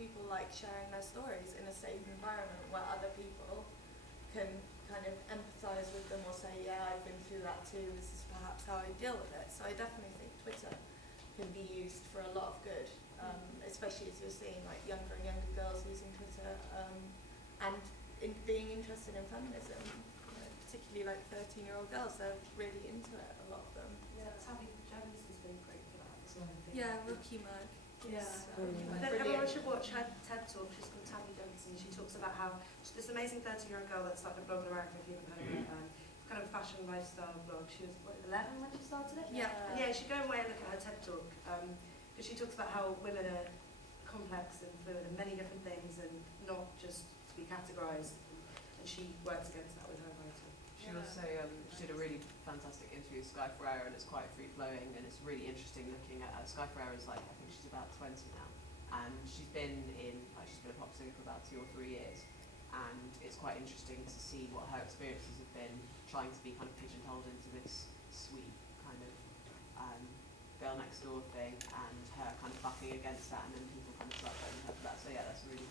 people like sharing their stories in a safe environment where other people can kind of empathise with them or say, yeah, I've been through that too, this is perhaps how I deal with it. So I definitely think Twitter can be used for a lot of good, especially as you're seeing like younger and younger girls using Twitter and being interested in feminism, particularly like 13-year-old girls, they're really into it, a lot of them. Yeah, Tabby Jones has been great for that as well. Yeah, Rookie Mag. Yeah. Everyone should watch her TED Talk. She's called Tabby Jones, and she talks about how she's this amazing 13-year-old girl that started a blog in America, if you haven't heard of it, kind of a fashion lifestyle blog. She was, what, 11 when she started it? Yeah. And yeah, you should go away and look at her TED Talk, because she talks about how women are complex and fluid and many different things, and not just to be categorised. And she works against that with her writing. She also she did a really fantastic interview with Sky Ferreira, and it's quite free-flowing, and it's really interesting looking at Sky Ferreira's like, I think she's about 20 now, and she's been a pop singer for about 2 or 3 years, and it's quite interesting to see what her experiences have been trying to be kind of pigeonholed into this sweet kind of girl next door thing, and her kind of bucking against that, and then people kind of slut-shaming her for that. So yeah, that's a really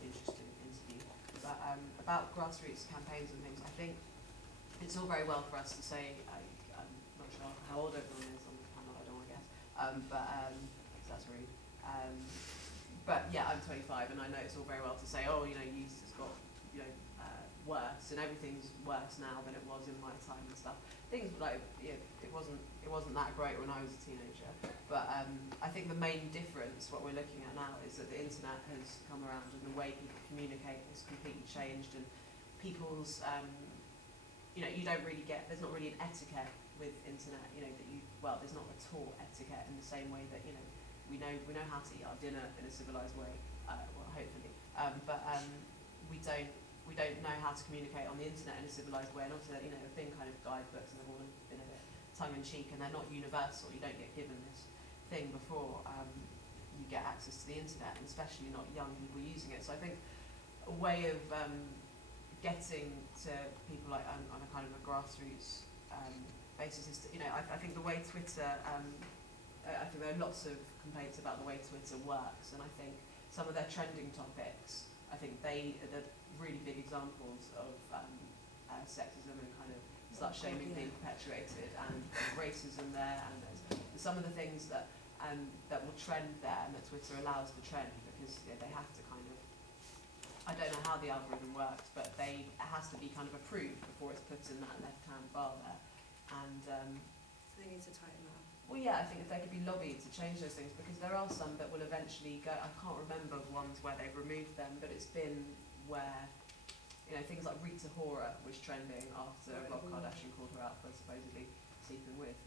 interesting interview. But about grassroots campaigns and things, I think it's all very well for us to say, I'm not sure how old everyone is on the panel, I don't want to guess, that's rude. But yeah, I'm 25, and I know it's all very well to say, oh, youth has got, worse, and everything's worse now than it was in my time and stuff. Things like, it wasn't that great when I was a teenager, but I think the main difference, what we're looking at now, is that the internet has come around, and the way people communicate has completely changed, and people's, you don't really get, there's not really an etiquette with internet, there's not a taught etiquette in the same way that, we know how to eat our dinner in a civilised way, well, hopefully, but we don't know how to communicate on the internet in a civilised way, and also, there have been kind of guidebooks, and they've all been a bit tongue-in-cheek, and they're not universal. You don't get given this thing before you get access to the internet, and especially not young people using it. So I think a way of getting to people like on a kind of a grassroots basis is to, I think the way Twitter, I think there are lots of complaints about the way Twitter works, and I think some of their trending topics, I think they are the really big examples of sexism and kind of slut-shaming being perpetuated, and racism there, and there's some of the things that will trend there, and that Twitter allows to trend, because they have to kind of, I don't know how the algorithm works, but it has to be kind of approved before it's put in that left-hand bar there, and so they need to tighten that up. Well, yeah, I think if they could be lobbied to change those things, because there are some that will eventually go, I can't remember ones where they've removed them, but it's been where, things like Rita Hora was trending after Rob Kardashian called her out for supposedly sleeping with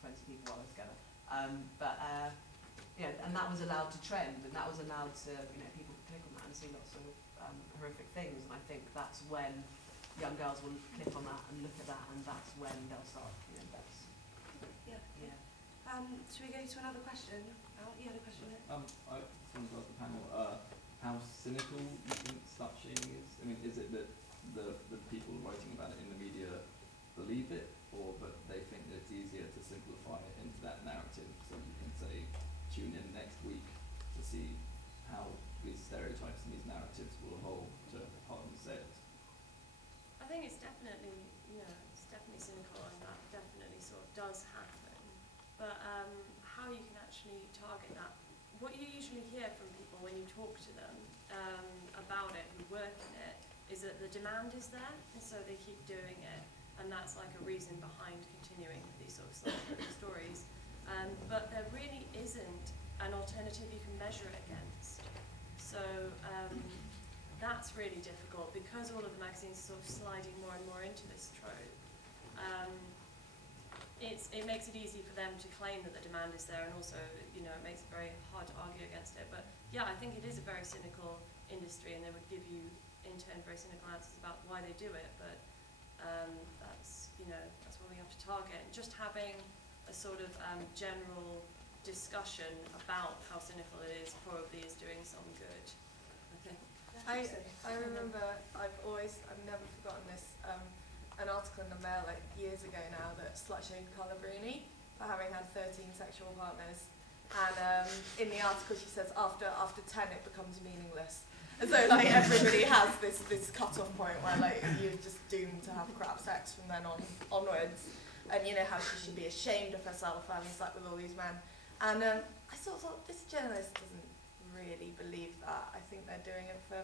20 people while they're together. And that was allowed to trend, and that was allowed to, people could click on that and see lots of horrific things, and I think that's when young girls will click on that and look at that, and that's when they'll start, that's... Yeah. Should we go to another question? You had a question there? I just wanted to ask the panel how cynical you think slut-shaming is. I mean, is it that the people writing about it in the media believe it, or that they think that it's easier to simplify it into that narrative, so you can say, tune in next week to see how these stereotypes and these narratives will evolve to harden sales? I think it's definitely, it's definitely cynical, and that definitely sort of does happen. But how you can actually target that, what you usually hear from people when you talk to them about it, who work in it, is that the demand is there, and so they keep doing it, and that's like a reason behind continuing these sort of slut-shaming stories. But there really isn't an alternative you can measure it against. So that's really difficult, because all of the magazines are sort of sliding more and more into this trope. It makes it easy for them to claim that the demand is there, and also, it makes it very hard to argue against it. But yeah, I think it is a very cynical industry, and they would give you, in turn, very cynical answers about why they do it. But that's what we have to target. And just having a sort of general discussion about how cynical it is probably is doing some good, I think. I remember, I've never forgotten this, an article in the Mail years ago now that slut-shamed Carla Bruni for having had 13 sexual partners, And in the article she says after 10 it becomes meaningless. And so like everybody has this cut-off point where like you're just doomed to have crap sex from then onwards. And you know how she should be ashamed of herself having slept with all these men. And I sort of thought, this journalist doesn't really believe that. I think they're doing it for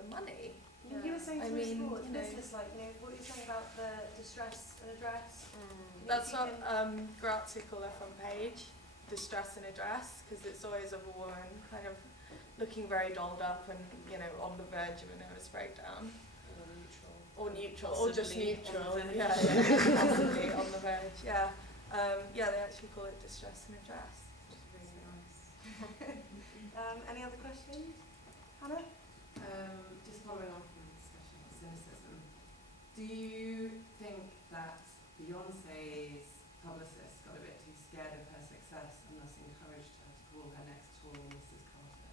the money. Yeah. You were saying to us before, you know, business, like, you know, what are you saying about the distress and address? That's what Grazia call her front page, distress and address, because it's always of a woman kind of looking very dolled up and, you know, on the verge of a nervous breakdown. Or neutral, or just neutral. Yeah, possibly on the verge. Yeah, yeah, they actually call it distress and address, which is really nice. Any other questions, Hannah? Just following on from the discussion on cynicism, do you think that Beyonce's publicist got a bit too scared of her success and thus encouraged her to call her next tour Mrs. Carter?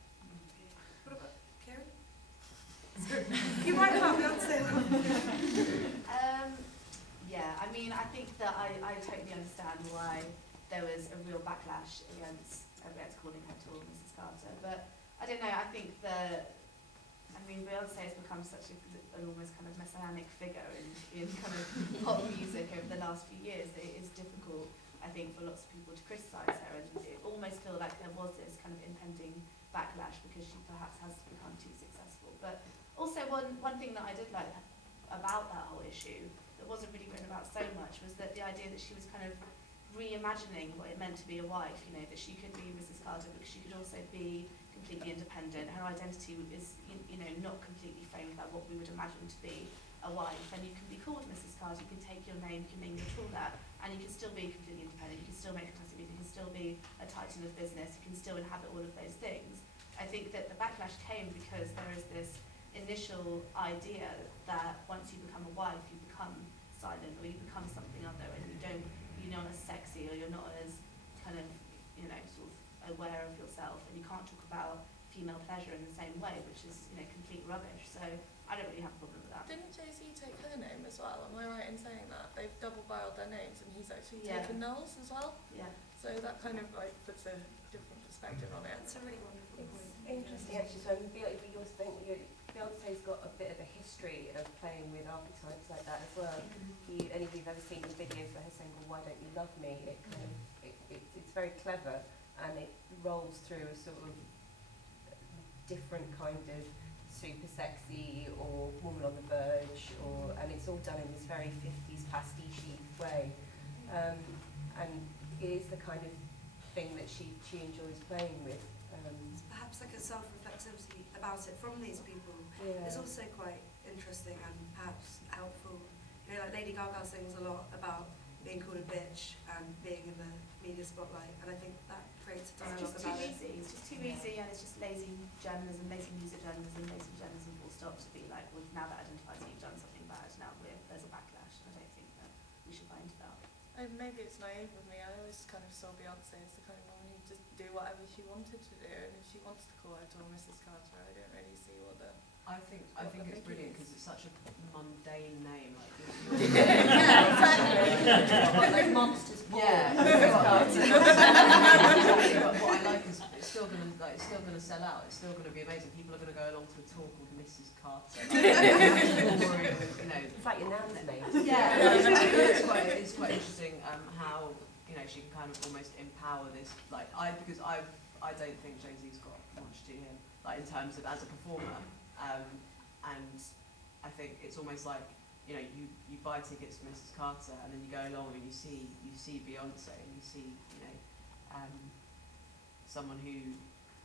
What about Kieran? You might have Beyonce. Yeah, I mean, I think that I totally understand why there was a real backlash against calling her tour Mrs. Carter. But I don't know, I think that, I mean, Beyonce has become such an almost kind of messianic figure in kind of pop music over the last few years that it is difficult, I think, for lots of people to criticise her. And it almost feels like there was this kind of impending backlash because she perhaps has become too successful. But also one thing that I did like about that whole issue that wasn't really written about so much was that the idea that she was kind of reimagining what it meant to be a wife, you know, that she could be Mrs. Carter but she could also be completely independent. Her identity is, you know, not completely framed by what we would imagine to be a wife, and you can be called Mrs. Carter, you can take your name, you can name your tool that, and you can still be completely independent, you can still make fantastic music, you can still be a titan of business, you can still inhabit all of those things. I think that the backlash came because there is this initial idea that once you become a wife, you become silent, or you become something other, and you're not as sexy, or you're not as kind of, you know, sort of aware of yourself, and you can't talk about female pleasure in the same way, which is, you know, complete rubbish. So I don't really have a problem with that. Didn't Jay-Z take her name as well? Am I right in saying that? They've double-barreled their names, and he's actually taken Noel's as well. Yeah. So that kind of like puts a different perspective on it. That's a really wonderful point. It's interesting actually, so Beyonce's got a bit of a history of playing with archetypes like that as well. Anybody who's ever seen the videos where her saying, well, why don't you love me? It kind of, it's very clever, and it rolls through a sort of different kind of super sexy or woman on the verge, and it's all done in this very 50s pastiche way. And it is the kind of thing that she enjoys playing with. Perhaps like a self-reflexivity about it from these people is also quite interesting and perhaps helpful. You know, like Lady Gaga sings a lot about being called a bitch and being in the media spotlight, and I think that creates a dialogue about it. It's just too easy, and it's just lazy journalism, lazy music journalism, lazy journalism full stop, to be like, well, now that identifies that you've done something bad, now there's a backlash. I don't think that we should buy into that. Maybe it's naive of me. I always kind of saw Beyonce as the kind of woman who just do whatever she wanted to do, and if she wants to call her to Mrs. Carter, I don't really see what the. I think it's brilliant because it's such a mundane name. Like, yeah, exactly. Like monsters born. Yeah. But what I like is it's still gonna sell out. It's still gonna be amazing. People are gonna go along to a tour called Mrs. Carter. Boring, you know. It's like your nan's mate. Yeah. It's quite interesting how, you know, she can kind of almost empower this. Like I don't think Jay-Z's got much to him, like in terms of as a performer. And I think it's almost like, you know, you buy tickets for Mrs. Carter and then you go along and you see Beyonce and you see, you know, someone who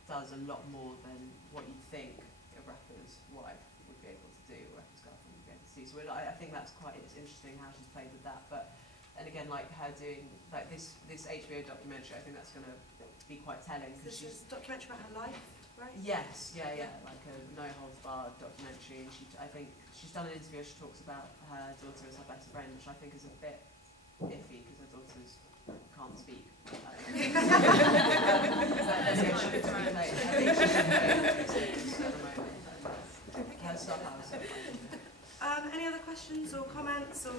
does a lot more than what you'd think a rapper's wife would be able to do, a rapper's girlfriend would be able to do. So I think it's interesting how she's played with that. But and again, like her doing like this HBO documentary, I think that's going to be quite telling. This is a documentary about her life, right? Yes, yeah, like a no holds barred documentary. And I think she's done an interview where she talks about her daughter as her best friend, which I think is a bit iffy because her daughters can't speak. Any other questions or comments or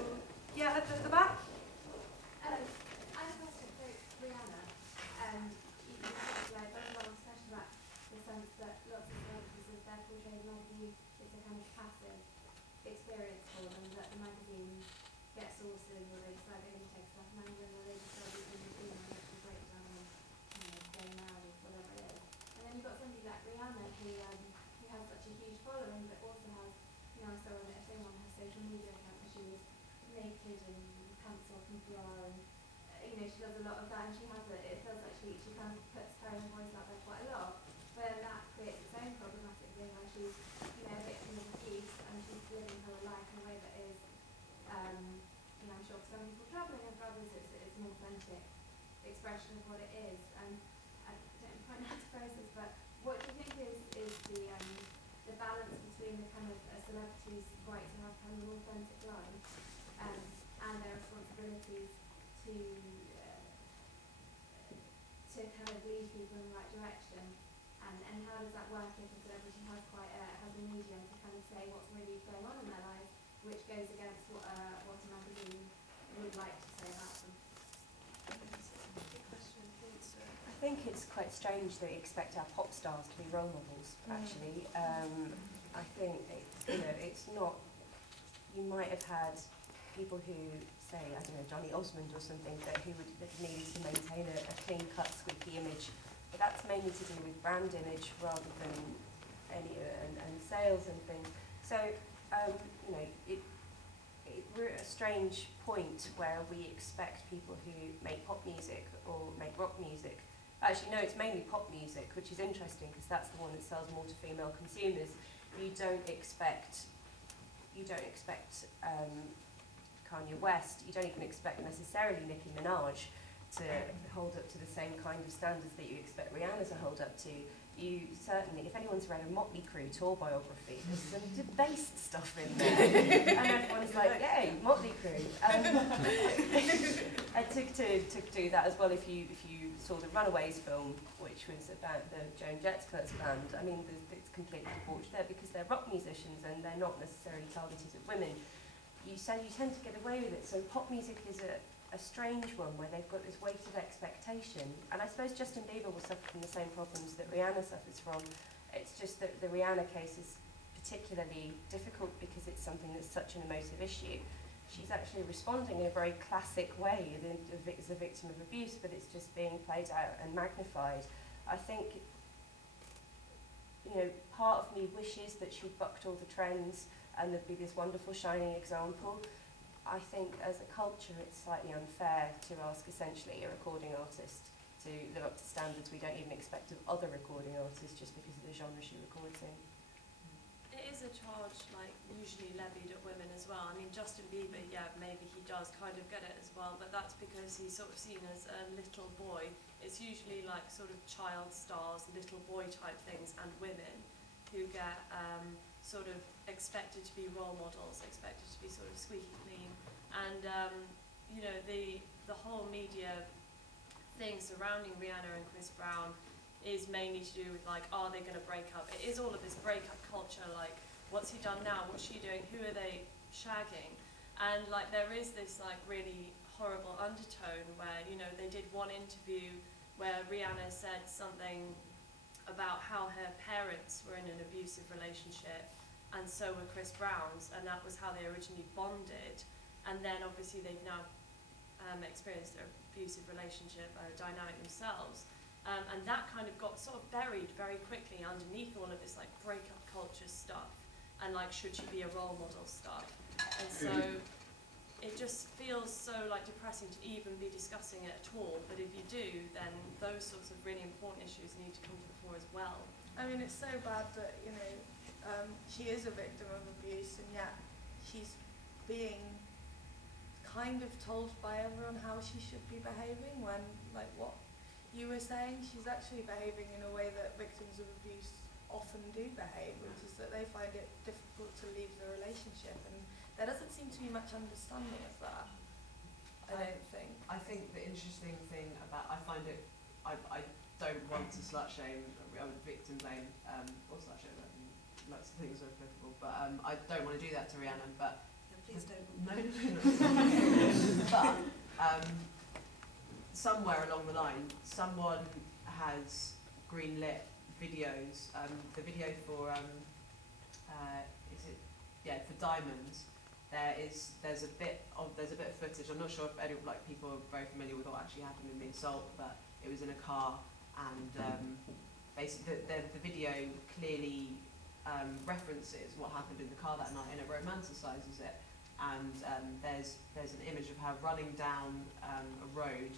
at the back? I have a question for Rhiannon. You get sources or they decide they're going to take stuff and then when they decide they're going to do an actual breakdown of, going out or whatever it is. And then you've got somebody like Rhiannon who has such a huge following but also has, I saw a thing on her social media account where she was naked and pants off and bra and she does a lot of that and she has it feels like she kind of puts her own voice out there quite a lot, but that creates its own problematic thing where she's a victim of abuse and she's living her life in a way that is I'm sure for some people troubling and for others it's an authentic expression of what it is. And I don't quite know how to phrase this, but what do you think is the balance between the kind of a celebrity's right to have kind of an authentic life and their responsibilities to kind of lead people in the right direction, and how does that work if a celebrity has has a medium to kind of say what's really going on in their lives, which goes against what a magazine would like to say about them? I think it's quite strange that we expect our pop stars to be role models, actually. I think it's not. You might have had people who say, I don't know, Johnny Osmond or something, that needed to maintain a clean-cut, squeaky image, but that's mainly to do with brand image rather than and sales and things. So we're at a strange point where we expect people who make pop music or make rock music. Actually, no, it's mainly pop music, which is interesting because that's the one that sells more to female consumers. You don't expect Kanye West. You don't even expect necessarily Nicki Minaj to hold up to the same kind of standards that you expect Rihanna to hold up to. You certainly, if anyone's read a Motley Crue tour biography, there's some debased stuff in there, and everyone's like, "Yay, Motley Crue!" I took to do that as well. If you saw the Runaways film, which was about the Joan Jett's first band, I mean, it's completely debauched there because they're rock musicians and they're not necessarily targeted at women. You tend to get away with it. So pop music is a strange one where they've got this weight of expectation. And I suppose Justin Bieber will suffer from the same problems that Rihanna suffers from. It's just that the Rihanna case is particularly difficult because it's something that's such an emotive issue. She's actually responding in a very classic way as a victim of abuse, but it's just being played out and magnified. I think, part of me wishes that she'd bucked all the trends and there'd be this wonderful shining example. I think as a culture it's slightly unfair to ask essentially a recording artist to live up to standards we don't even expect of other recording artists just because of the genre she records in. It is a charge usually levied at women as well. I mean, Justin Bieber, yeah, maybe he does kind of get it as well, but that's because he's sort of seen as a little boy. It's usually sort of child stars, little boy type things, and women who get sort of expected to be role models, expected to be sort of squeaky clean, and the whole media thing surrounding Rihanna and Chris Brown is mainly to do with are they going to break up? It is all of this breakup culture, what's he done now? What's she doing? Who are they shagging? And there is this really horrible undertone where they did one interview where Rihanna said something about how her parents were in an abusive relationship, and so were Chris Brown's, and that was how they originally bonded. And then obviously they've now experienced an abusive relationship dynamic themselves. And that kind of got sort of buried very quickly underneath all of this breakup culture stuff and should she be a role model stuff. And so it just feels so depressing to even be discussing it at all, but if you do, then those sorts of really important issues need to come to the fore as well. I mean, it's so bad that, she is a victim of abuse, and yet she's being kind of told by everyone how she should be behaving when, what you were saying, she's actually behaving in a way that victims of abuse often do behave, which is that they find it difficult to leave the relationship, and there doesn't seem to be much understanding of that, I don't think. I think the interesting thing about, I don't want to slut shame, I would victim blame, or slut shame, lots of things are applicable, but I don't want to do that to Rhiannon, but... Yeah, please don't. No. But somewhere along the line, someone has greenlit videos, the video for, for Diamonds, there's a bit of footage. I'm not sure if any people are very familiar with what actually happened in the assault, but it was in a car, and basically the video clearly references what happened in the car that night, and it romanticises it. And there's an image of her running down a road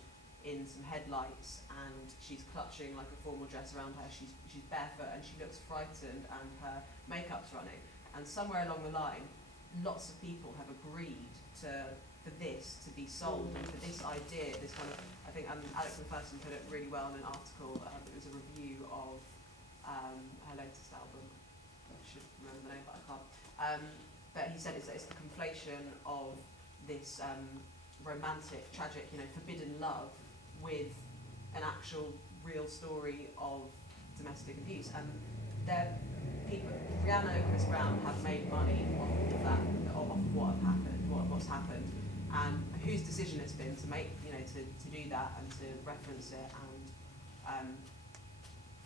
in some headlights, and she's clutching like a formal dress around her. She's barefoot and she looks frightened, and her makeup's running. And somewhere along the line, lots of people have agreed for this to be sold, and for this idea, this kind of, I think Alex McPherson put it really well in an article. It was a review of her latest album. I should remember the name, but I can't. But he said it's the conflation of this romantic, tragic, forbidden love with an actual real story of domestic abuse. And Rhiannon and Chris Brown have made money off of that, off what's happened, and whose decision it's been to make, to do that and to reference it, and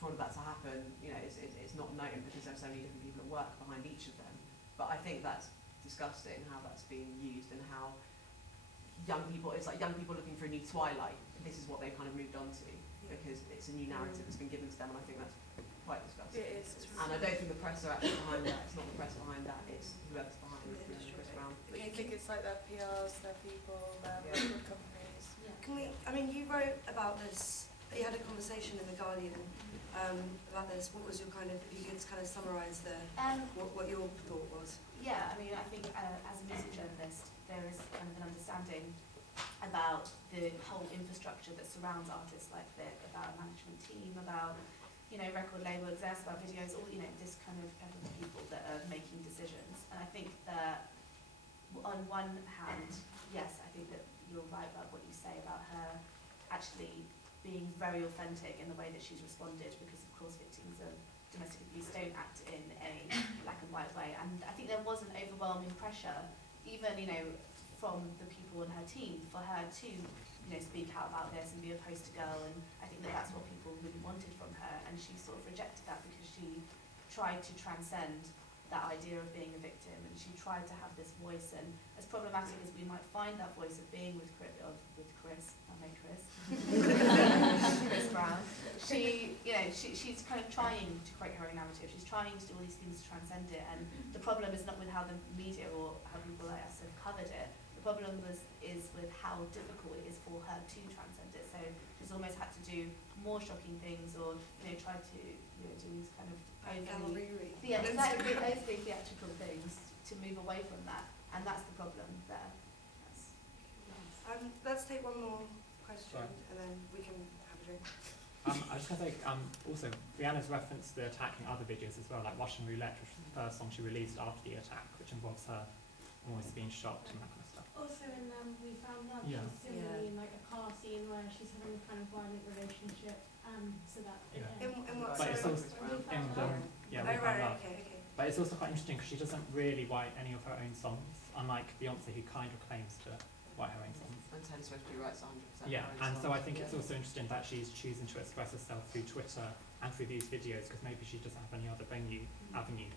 for all of that to happen, it's not known because there's so many different people at work behind each of them. But I think that's disgusting how that's being used, and how it's like young people looking for a new Twilight. This is what they've kind of moved on to, because it's a new narrative that's been given to them, and I think that's quite disgusting. It is. And I don't think the press are actually behind that. It's not the press behind that, it's whoever's behind it, Chris Brown. But you think it's like their PRs, their people, their record companies. Yeah. You wrote about this, you had a conversation in The Guardian about this. What was your if you could kind of summarise what your thought was? Yeah, I think as a music journalist, there is kind of an understanding about the whole infrastructure that surrounds artists like Vic, about a management team, about record label execs, about videos, all this kind of people that are making decisions. And I think that on one hand, yes, I think that you're right about what you say about her actually being very authentic in the way that she's responded, because of course victims of domestic abuse don't act in a black and white way. And I think there was an overwhelming pressure, even from the people in her team, for her to speak out about this and be a poster girl. And I think that that's what people really wanted from her, and she sort of rejected that because she tried to transcend that idea of being a victim, and she tried to have this voice. And as problematic as we might find that voice of being with Chris, Chris Brown, she's kind of trying to create her own narrative. She's trying to do all these things to transcend it. And the problem is not with how the media or how people like us have covered it. The problem is with how difficult it is for her to transcend it. So she's almost had to do more shocking things, or try to do these kind of overly theatrical things to move away from that. And that's the problem there. Let's take one more question, and then we can have a drink. I was just going to say, also, Rhiannon's referenced the attacking other videos as well, like Russian Roulette, which was the first song she released after the attack, which involves her almost being shocked and that kind of stuff. Also in We Found Love, Yeah. she's similarly in like a car scene where she's having a kind of violent relationship, so that In what? But it's Sorry. also, We in Found the, Love. yeah, Oh, We Found right, Love. okay. But it's also quite interesting because she doesn't really write any of her own songs, unlike Beyonce, who kind of claims to write her own songs. And Taylor Swift writes 100%. Yeah, and so I think it's also interesting that she's choosing to express herself through Twitter and through these videos, because maybe she doesn't have any other avenue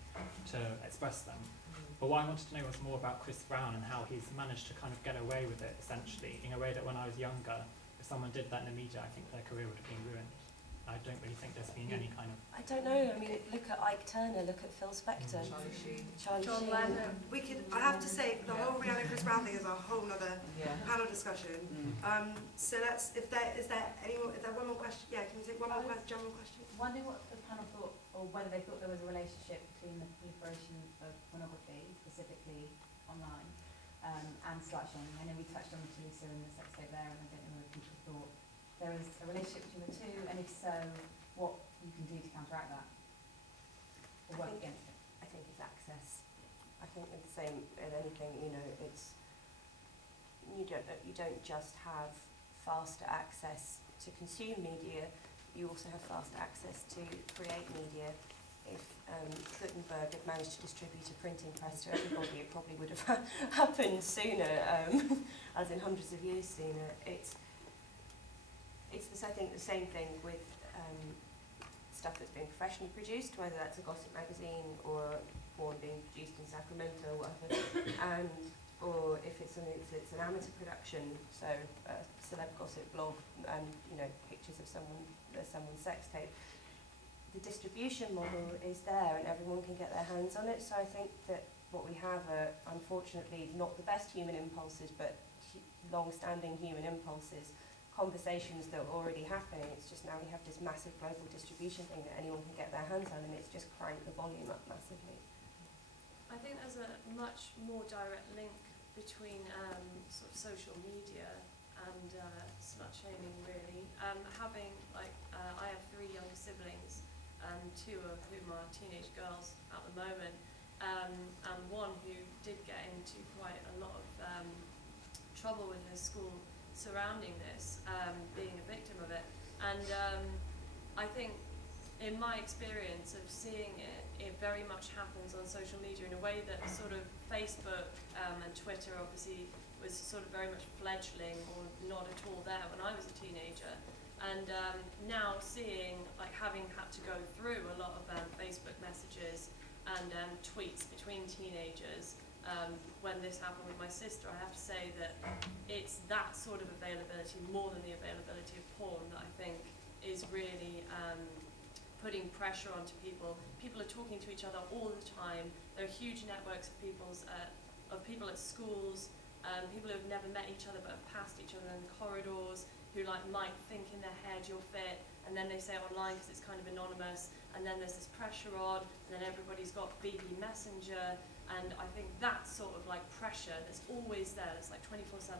to express them. But what I wanted to know was more about Chris Brown and how he's managed to kind of get away with it, essentially, in a way that when I was younger, if someone did that in the media, I think their career would have been ruined. I don't really think there's been any kind of... I don't know. Look at Ike Turner, look at Phil Spector. Charlie John Sheen. Lennon. I have to say, the whole Rhiannon Chris Brown thing is a whole other panel discussion. So is there one more question? Yeah, can we take one more general question? Wondering what the panel thought, or whether they thought there was a relationship between the proliferation of pornography, specifically online, and slut-shaming. I know we touched on Teresa and the sex tape there, and I don't know whether people thought there is a relationship between the two, and if so, what you can do to counteract that, or work against it. I think it's access. I think it's the same in anything. It's you don't just have faster access to consume media. You also have faster access to create media. If Gutenberg had managed to distribute a printing press to everybody, it probably would have happened sooner, as in hundreds of years sooner. I think the same thing with stuff that's being professionally produced, whether that's a gossip magazine or porn being produced in Sacramento or whatever, and or if it's an amateur production, so a celeb gossip blog and pictures of someone's sex tape, the distribution model is there and everyone can get their hands on it. So I think that what we have are unfortunately not the best human impulses, but long-standing human impulses, conversations that are already happening. It's just now we have this massive global distribution thing that anyone can get their hands on, and it's just cranked the volume up massively. I think there's a much more direct link between sort of social media and slut-shaming, really. Having, I have 3 younger siblings, and 2 of whom are teenage girls at the moment, and one who did get into quite a lot of trouble with her school surrounding this, being a victim of it. And I think, in my experience of seeing it, it very much happens on social media in a way that sort of Facebook and Twitter obviously was sort of very much fledgling or not at all there when I was a teenager. And now seeing, having had to go through a lot of Facebook messages and tweets between teenagers, when this happened with my sister, I have to say that it's that sort of availability, more than the availability of porn, that I think is really putting pressure onto people. People are talking to each other all the time. There are huge networks of people at schools, people who have never met each other but have passed each other in the corridors, who might think in their head you're fit, and then they say it online because it's kind of anonymous, and then there's this pressure on, and then everybody's got BB Messenger, and I think that sort of pressure that's always there, it's 24/7,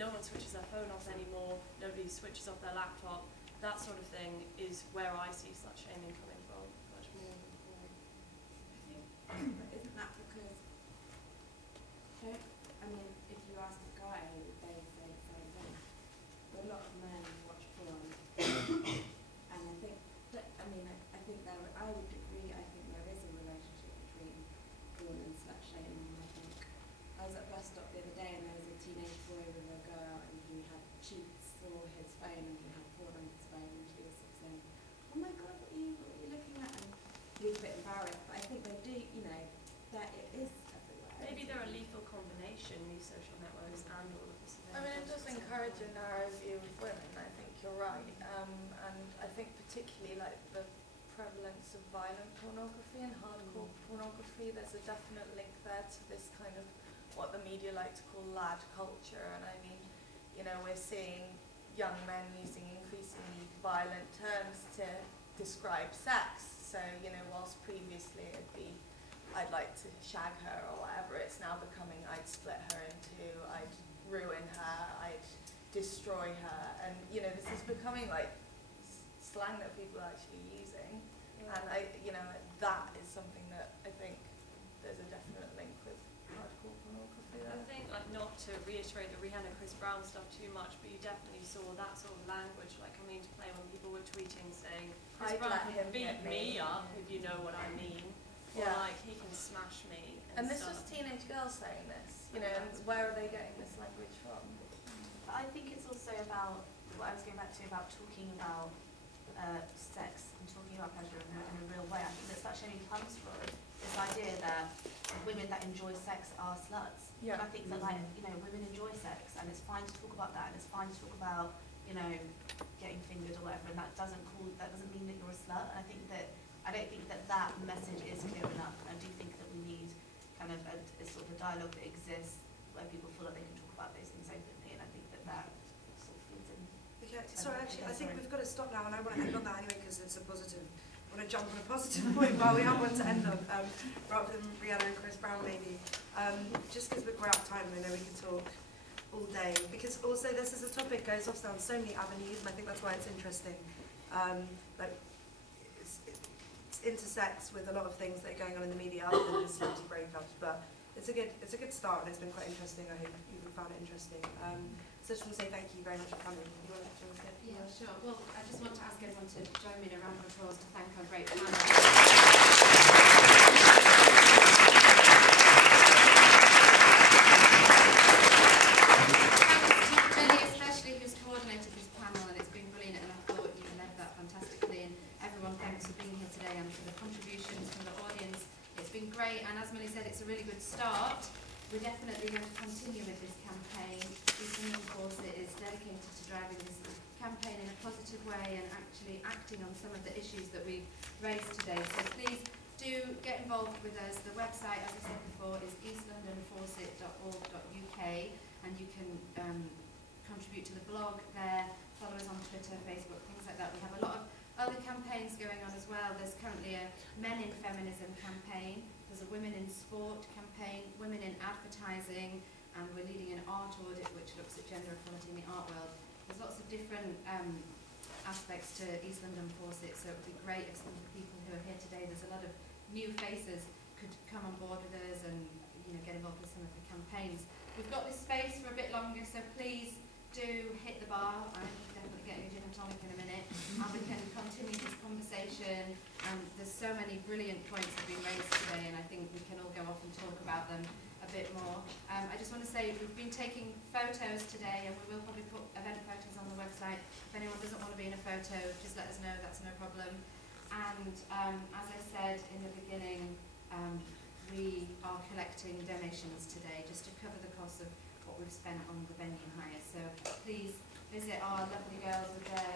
no one switches their phone off anymore, nobody switches off their laptop. That sort of thing is where I see slut-shaming coming from, much more than porn. I think, but isn't that because, if you ask a guy, they say the same thing. But a lot of men watch porn, and I think I would agree, I think there is a relationship between porn and slut-shaming. I think I was at a bus stop the other day and there was a teenage boy with a girl, and he had cheats or his phone, and he had porn on his phone, and she was sort of saying, "Oh my God, what are you looking at?" And he was a bit embarrassed, but I think they do, that it is everywhere. Maybe they're a lethal combination, these social networks and all of this. I mean, it does encourage a narrow view of women, I think you're right. And I think particularly the prevalence of violent pornography and hardcore pornography, there's a definite link there to this kind of what the media like to call lad culture. And I mean, we're seeing young men using increasingly violent terms to describe sex. So, whilst previously it'd be, I'd like to shag her or whatever, it's now becoming I'd split her in two, I'd ruin her, I'd destroy her. And, this is becoming slang that people are actually using. Yeah. And that is something that I think there's a definite link with hardcore pornography there. I think, not to reiterate the Rhiannon Chris Brown stuff too much, but you definitely saw that sort of language coming into play when people were tweeting saying, Chris Brown can beat me up, if you know what I mean. Yeah. Or he can smash me. And this was teenage girls saying this, and where are they getting this language from? But I think it's also about what I was going back to about talking about sex and talking about pleasure in a real way. I think that slut-shaming comes from this idea that women that enjoy sex are sluts. Yeah. And I think that women enjoy sex, and it's fine to talk about that, and it's fine to talk about getting fingered or whatever, and that doesn't mean that you're a slut. And I don't think that message is clear enough. I do think that we need kind of a sort of a dialogue that exists where people feel like they can talk about those things openly, and I think that sort of feeds in. Okay, sorry, actually, I think we've got to stop now, and I want to end on that anyway because it's a positive. I want to jump on a positive point while we have one to end on, rather than Rhiannon and Chris Brown maybe. Just because we're out of time, I know we could talk all day. Because also this is a topic goes off down so many avenues, and I think that's why it's interesting. It's intersects with a lot of things that are going on in the media other than just celebrity breakups, but it's a good start, and it's been quite interesting. I hope you found it interesting. So I just want to say thank you very much for coming. You want to say? Yeah, sure. Well, I just want to ask everyone to join me in a round of applause to thank our great panel. Jenny, especially, who's coordinated this panel, and it's been brilliant, and I thought you led that fantastically. And everyone, thanks for being here today and for the contributions from the audience. It's been great, and as Millie said, it's a really good start. we're definitely going to continue with this campaign. East London Fawcett is dedicated to driving this campaign in a positive way and actually acting on some of the issues that we've raised today. So please do get involved with us. The website, as I said before, is eastlondonfawcett.org.uk, and you can contribute to the blog there, follow us on Twitter, Facebook, things like that. We have a lot of other campaigns going on as well. There's currently a Men in Feminism campaign, there's a Women in Sport campaign, Women in Advertising, and we're leading an art audit which looks at gender equality in the art world. There's lots of different aspects to East London Fawcett, so it would be great if some of the people who are here today, there's a lot of new faces, could come on board with us and get involved with some of the campaigns. We've got this space for a bit longer, so please do hit the bar. I'm definitely getting a gin and tonic in a minute, and we can continue this conversation. There's so many brilliant points that have been raised today, and I think we can all go off and talk about them a bit more. I just want to say we've been taking photos today, and we will probably put event photos on the website. If anyone doesn't want to be in a photo, just let us know, that's no problem. And as I said in the beginning, we are collecting donations today just to cover the cost of what we've spent on the venue hire. So please visit our lovely girls with their